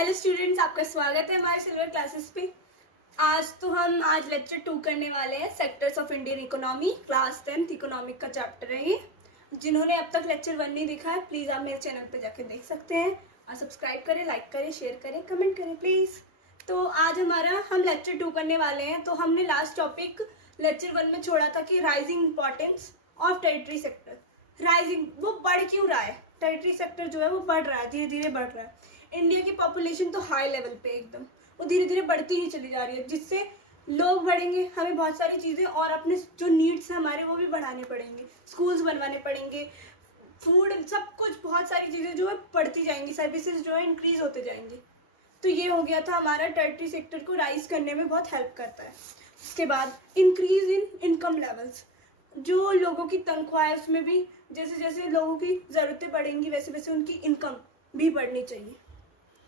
Hello students, आपका स्वागत है हमारे सिल्वर क्लासेस पे। आज लेक्चर 2 करने वाले हैं। Sectors of Indian economy, class 10th economic का चैप्टर है ये। जिन्होंने अब तक लेक्चर 1 नहीं देखा है, प्लीज़ आप मेरे चैनल पे जाकर देख सकते हैं और सब्सक्राइब करें, लाइक करें, शेयर करें, कमेंट करें प्लीज़। तो आज हम लेक्चर 2 करने वाले हैं। तो हमने लास्ट टॉपिक लेक्चर 1 में छोड़ा था कि rising importance of territory sector. Rising वो बढ़ क्यों रहा है, टेरिटरी सेक्टर जो है वो बढ़ रहा है, धीरे धीरे बढ़ रहा है। इंडिया की पॉपुलेशन तो हाई लेवल पे एकदम, वो धीरे धीरे बढ़ती ही चली जा रही है। जिससे लोग बढ़ेंगे, हमें बहुत सारी चीज़ें और अपने जो नीड्स हैं हमारे वो भी बढ़ाने पड़ेंगे, स्कूल्स बनवाने पड़ेंगे, फूड, सब कुछ, बहुत सारी चीज़ें जो है बढ़ती जाएंगी, सर्विसेज जो है इंक्रीज होते जाएंगे। तो ये हो गया था हमारा टेरिटरी सेक्टर को राइज करने में बहुत हेल्प करता है। उसके बाद इंक्रीज इन इनकम लेवल्स, जो लोगों की तनख्वाह है उसमें भी जैसे जैसे लोगों की ज़रूरतें बढ़ेंगी वैसे वैसे उनकी इनकम भी बढ़नी चाहिए।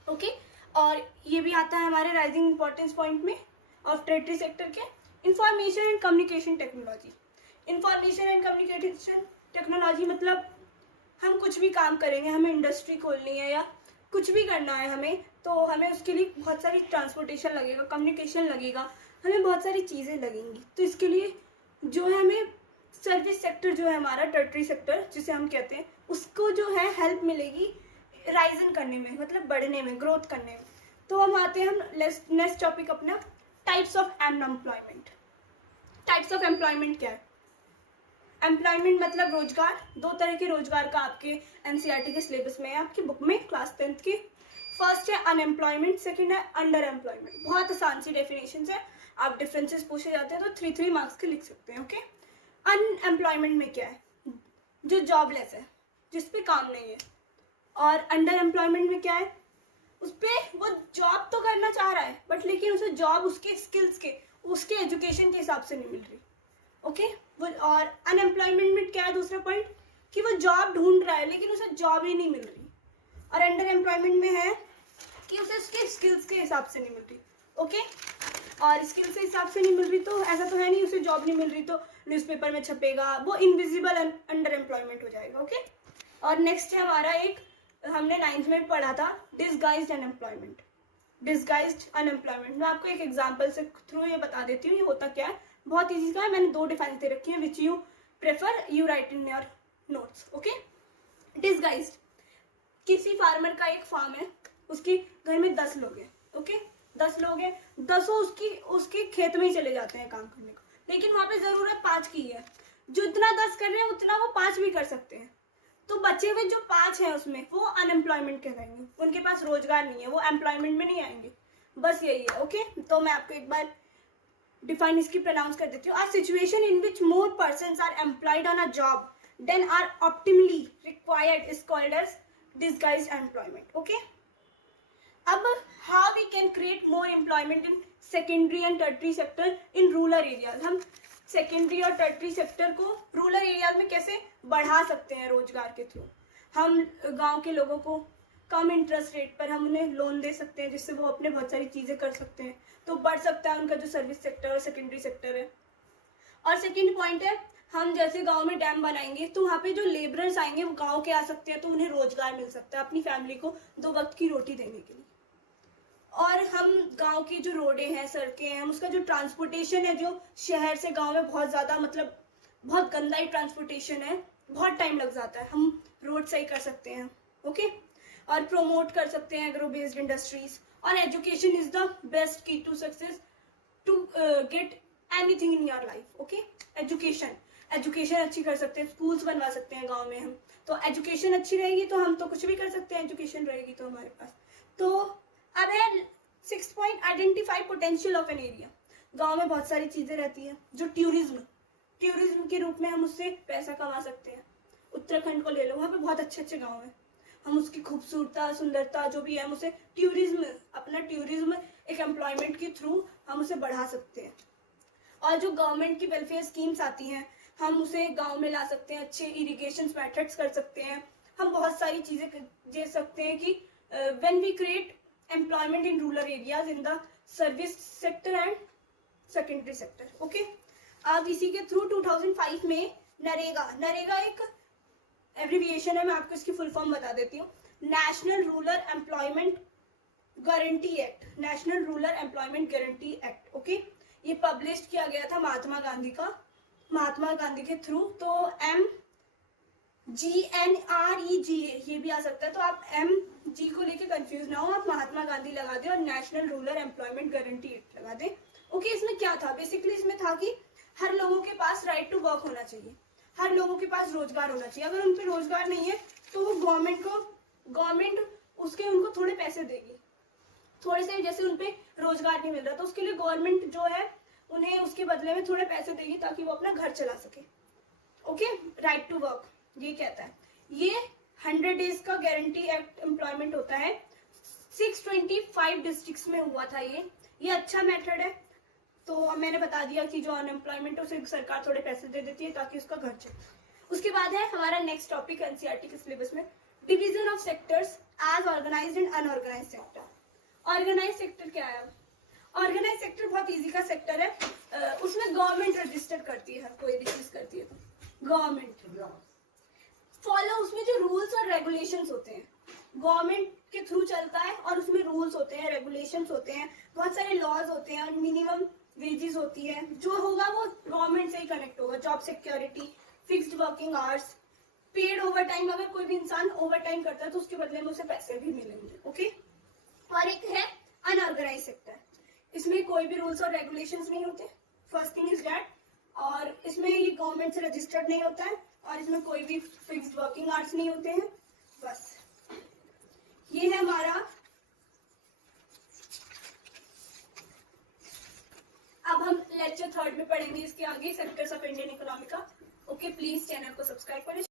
ओके और ये भी आता है हमारे राइजिंग इंपॉर्टेंस पॉइंट में ऑफ टेरिटरी सेक्टर के। Information and communication technology. Information and communication technology मतलब हम कुछ भी काम करेंगे, हमें इंडस्ट्री खोलनी है या कुछ भी करना है हमें, तो हमें उसके लिए बहुत सारी ट्रांसपोर्टेशन लगेगा, कम्युनिकेशन लगेगा, हमें बहुत सारी चीज़ें लगेंगी। तो इसके लिए जो है हमें सर्विस सेक्टर जो है हमारा टेरिटरी सेक्टर जिसे हम कहते हैं, उसको जो है हेल्प मिलेगी राइजन करने में, मतलब बढ़ने में, ग्रोथ करने में। तो हम आते हैं नेक्स्ट टॉपिक अपना, types of unemployment. Types of employment क्या है? एम्प्लॉयमेंट मतलब रोजगार। दो तरह के रोजगार का आपके एनसीईआरटी के सिलेबस में है, आपकी बुक में क्लास 10th की। फर्स्ट है अनएम्प्लॉयमेंट, सेकंड है अंडर एम्प्लॉयमेंट। बहुत आसान सी डेफिनेशन है, आप डिफरेंसेस पूछे जाते हैं तो 3 मार्क्स के लिख सकते हैं। ओके, अनएम्प्लॉयमेंट में क्या है? जो जॉबलेस है, जिसपे काम नहीं है। और अंडर एम्प्लॉयमेंट में क्या है? उस पर वो जॉब तो करना चाह रहा है बट लेकिन उसे जॉब उसके स्किल्स के, उसके एजुकेशन के हिसाब से नहीं मिल रही। ओके वो, और अनएम्प्लॉयमेंट में क्या है दूसरा पॉइंट, कि वो जॉब ढूंढ रहा है लेकिन उसे जॉब ही नहीं मिल रही। और अंडर एम्प्लॉयमेंट में है कि उसे उसके स्किल्स के हिसाब से नहीं मिल रही। ओके और स्किल्स के हिसाब से नहीं मिल रही तो ऐसा तो है नहीं उसे जॉब नहीं मिल रही तो न्यूज़पेपर में छपेगा, वो इनविजिबल अंडर एम्प्लॉयमेंट हो जाएगा। ओके और नेक्स्ट है हमारा एक, हमने 9th में पढ़ा था, डिसगाइज्ड अनएम्प्लॉयमेंट। डिसगाइज्ड अनएम्प्लॉयमेंट मैं आपको एक एग्जांपल से थ्रू ये बता देती हूँ ये होता क्या है। बहुत इजी का है, मैंने 2 डिफाइन दे रखी है, which you prefer you right in your notes. Okay disguised, किसी फार्मर का एक फार्म है, उसके घर में 10 लोग हैं। ओके 10 लोग हैं, 10 उसके खेत में ही चले जाते हैं काम करने को, लेकिन वहां पे जरूरत 5 की है। जो इतना 10 कर रहे हैं उतना वो 5 भी कर सकते हैं। तो बचे हुए जो 5 हैं उसमें वो अनएम्प्लॉयमेंट कहलाएंगे, उनके पास रोजगार नहीं है, वो एम्प्लॉयमेंट में नहीं आएंगे। बस यही है। ओके तो मैं आपको एक बार डिफाइन इसकी प्रोनाउंस कर देती हूँ। A situation in which more persons are employed on a job than are optimally required is called as disguised employment. Okay अब how we can create more employment in secondary and tertiary sector in rural areas. हम secondary और tertiary sector को rural areas में कैसे बढ़ा सकते हैं रोजगार के थ्रू? हम गांव के लोगों को कम इंटरेस्ट रेट पर हम उन्हें लोन दे सकते हैं, जिससे वो अपने बहुत सारी चीज़ें कर सकते हैं, तो बढ़ सकता है उनका जो सर्विस सेक्टर और सेकेंडरी सेक्टर है। और सेकेंड पॉइंट है, हम जैसे गांव में डैम बनाएंगे तो वहाँ पे जो लेबरर्स आएंगे वो गांव के आ सकते हैं, तो उन्हें रोजगार मिल सकता है अपनी फैमिली को 2 वक्त की रोटी देने के लिए। और हम गांव की जो रोडें हैं, सड़कें हैं, हम उसका जो ट्रांसपोर्टेशन है, जो शहर से गांव में बहुत ज़्यादा, मतलब बहुत गंदा ही ट्रांसपोर्टेशन है, बहुत टाइम लग जाता है, हम रोड सही कर सकते हैं। ओके और प्रोमोट कर सकते हैं एग्रो बेस्ड इंडस्ट्रीज। और education is the best key to success to get anything in your life. Okay education अच्छी कर सकते हैं, स्कूल्स बनवा सकते हैं गाँव में हम। तो एजुकेशन अच्छी रहेगी तो हम तो कुछ भी कर सकते हैं, एजुकेशन रहेगी तो हमारे पास। तो अब है 6 point, identify potential of an area. गांव में बहुत सारी चीजें रहती हैं जो टूरिज्म के रूप में हम उससे पैसा कमा सकते हैं। उत्तराखंड को ले लो, वहाँ पे बहुत अच्छे अच्छे गांव हैं, हम उसकी खूबसूरता, सुंदरता जो भी है, हम उसे अपना टूरिज्म एक एम्प्लॉयमेंट के थ्रू हम उसे बढ़ा सकते हैं। और जो गवर्नमेंट की वेलफेयर स्कीम्स आती हैं हम उसे गांव में ला सकते हैं, अच्छे इरिगेशन मेथड्स कर सकते हैं, हम बहुत सारी चीजें दे सकते हैं कि when we create employment in rural areas in the service sector and secondary sector. Okay अब इसी के थ्रू 2005 में नरेगा एक एब्रिविएशन है, मैं आपको इसकी फुल फॉर्म बता देती हूँ। National rural employment guarantee act, national rural employment guarantee act, okay. ये पब्लिश किया गया था महात्मा गांधी के थ्रू। तो MGNREGA ये भी आ सकता है, तो आप MG को लेके कंफ्यूज ना हो, आप महात्मा गांधी लगा दें और national rural employment guarantee act लगा दें, ओके। इसमें क्या था, बेसिकली इसमें था कि हर लोगों के पास राइट टू वर्क होना चाहिए, हर लोगों के पास रोजगार होना चाहिए। अगर उन पे रोजगार नहीं है तो वो गवर्नमेंट उसके उनको थोड़े पैसे देगी, थोड़े से, जैसे उन पे रोजगार नहीं मिल रहा तो उसके लिए गवर्नमेंट जो है उन्हें उसके बदले में थोड़े पैसे देगी ताकि वो अपना घर चला सके, ओके। राइट टू वर्क ये कहता है। ये 100 डेज का गारंटी एक्ट एम्प्लॉयमेंट होता है। 625 डिस्ट्रिक्ट्स में हुआ था ये अच्छा मेथड है। तो अब मैंने बता दिया कि जो अनएम्प्लॉयमेंट है उसे सरकार थोड़े पैसे दे देती है ताकि उसका घर चले। उसके बाद है हमारा नेक्स्ट टॉपिक एनसीईआरटी के सिलेबस में, division of sectors as organised and unorganised sector. Organise sector क्या है? ऑर्गेनाइज सेक्टर बहुत इजी का सेक्टर है। उसमें गवर्नमेंट रजिस्टर करती है, कोई भी चीज करती है तो गवर्नमेंट फॉलो, उसमें जो रूल्स और रेगुलेशंस होते हैं गवर्नमेंट के थ्रू चलता है और उसमें रूल्स होते हैं, रेगुलेशंस होते हैं, बहुत सारे लॉज होते हैं और मिनिमम वेजेस होती है। जो होगा वो गवर्नमेंट से ही कनेक्ट होगा। Job security, fixed working hours, paid over time, अगर कोई भी इंसान ओवर टाइम करता है तो उसके बदले में उसे पैसे भी मिलेंगे, ओके। और एक है अनऑर्गेनाइज सेक्टर, इसमें कोई भी रूल्स और रेगुलेशंस नहीं होते, फर्स्ट थिंग इज दैट। और इसमें ये गवर्नमेंट से रजिस्टर्ड नहीं होता है और इसमें कोई भी फिक्स्ड वर्किंग आवर्स नहीं होते हैं। बस ये है हमारा। अब हम लेक्चर 3 में पढ़ेंगे इसके आगे सेक्टर्स ऑफ इंडियन इकोनॉमी का, ओके। प्लीज चैनल को सब्सक्राइब करें।